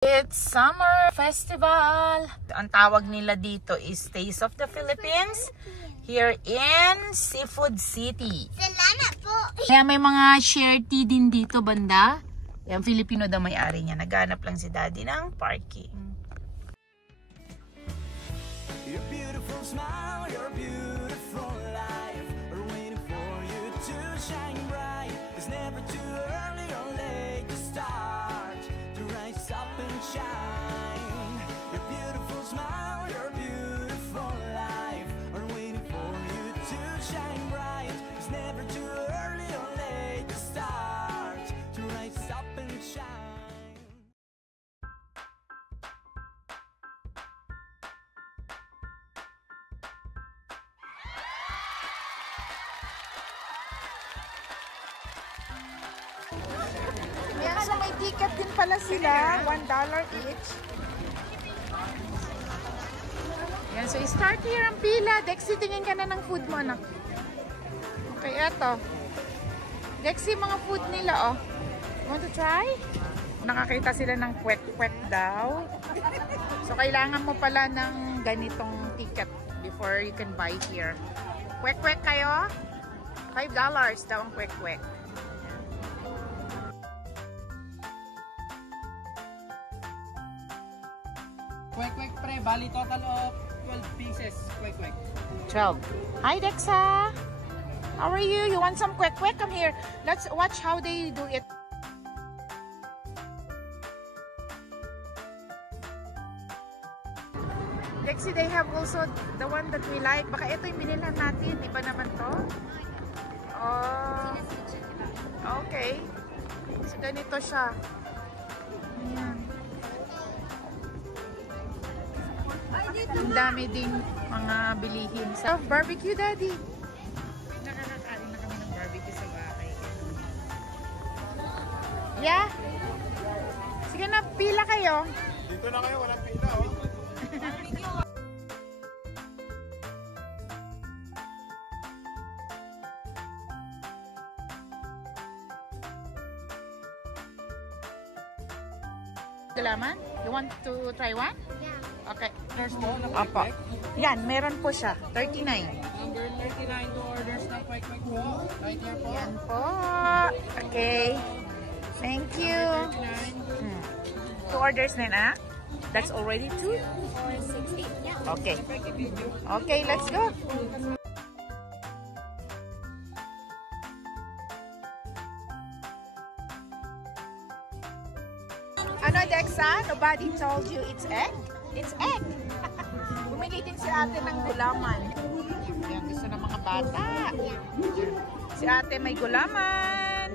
It's Summer Festival. Ang tawag nila dito is Taste of the Philippines here in Seafood City. Salamat po. Kaya may mga shared tea din dito banda. Yung Filipino daw may-ari niya. Naghanap lang si Daddy ng parking. Your beautiful smile, your beautiful life are waiting for you to shine bright. It's never too early or late to start to rise up and shine. Your beautiful smile, your beautiful life are waiting for you to shine bright. It's never too early or late to start to rise up and shine. Yan, so may ticket din pala sila. $1 each. Yan, so start here ang pila. Dexy, tingin ka na ng food mo, anak. Okay, eto. Dexy, mga food nila, oh. Want to try? Nakakita sila ng kwek-kwek daw. So, kailangan mo pala ng ganitong ticket before you can buy here. Kwek-kwek kayo? $5 daw ang kwek-kwek. Kwek-kwek pre, bali total of 12 pieces. Kwek-kwek. 12. Hi, Dexa. How are you? You want some kwek-kwek? Come here. Let's watch how they do it. Dexy, they have also the one that we like. Baka ito yung binilhan natin. Di ba naman to? Oh. Okay. So, ganito siya. Ayan. Ang dami ding mga bilihin sa barbecue, Daddy. Nakakakain na kami ng barbecue sa bahay. Yeah? Sige na, pila kayo. Dito na kayo, walang pila, oh. Gulaman? You want to try one? Yeah. Okay. Orders po na Opo. kwek-kwek. Yan, meron po siya. 39. Number 39 to orders ng kwek-kwek po. Right here po. Yan po. Okay. Thank you. 2 orders na na. That's already 2? 4, 6, 8. Yeah. Okay. Okay, let's go. Ano, Dexa? Nobody told you it's egg? It's egg. Bumili din si ate ng gulaman. Yan, gusto ng mga bata. Si ate may gulaman.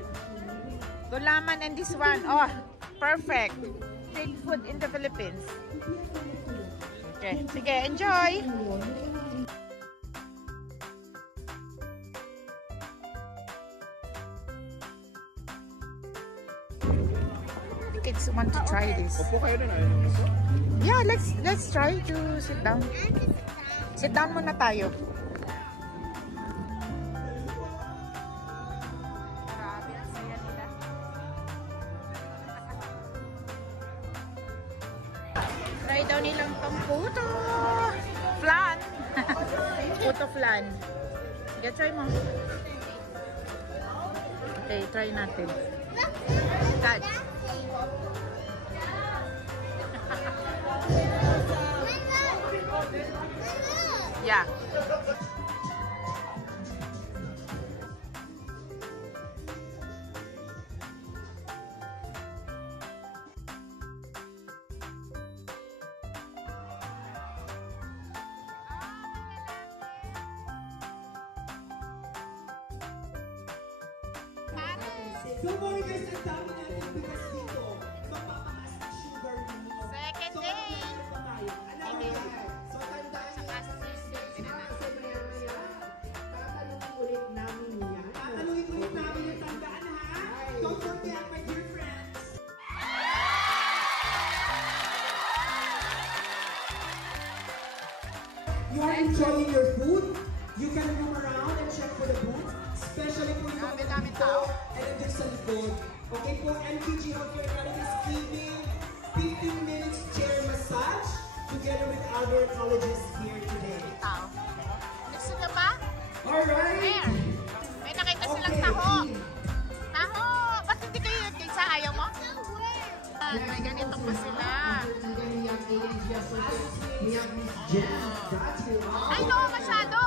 Gulaman and this one. Oh, perfect. Street food in the Philippines. Okay, sige, enjoy. The kids want to try this. Upo kayo din, ayaw nyo. Yeah, let's try to sit down. Sit down muna tayo. Grabe, ang saya nila. Try daw nilang tong puto flan. Puto flan. Sige, try mo. Okay, try natin. Catch. Yeah. So more guys, ang dami natin bigas dito. Magpapakaas ng sugar mo. Second So, day. meron pa tayo. Ano yan? So, tandaan niyo. Tatanungin ulit namin yan. Tatanungin ulit namin yung tandaan, ha? Don't forget, my dear friends. You are enjoying your food. You can roam around and check for the booth. Especially po yung mga dito and then sa likod. Okay po, MPG Healthcare Academy is giving 15 minutes chair massage together with other colleges here today. Tao. Gusto nyo ba? Alright! There. May nakita silang taho. Taho! Ba't hindi kayo yun kaysa ayaw mo? May ganito pa sila. Ay, no, masyado!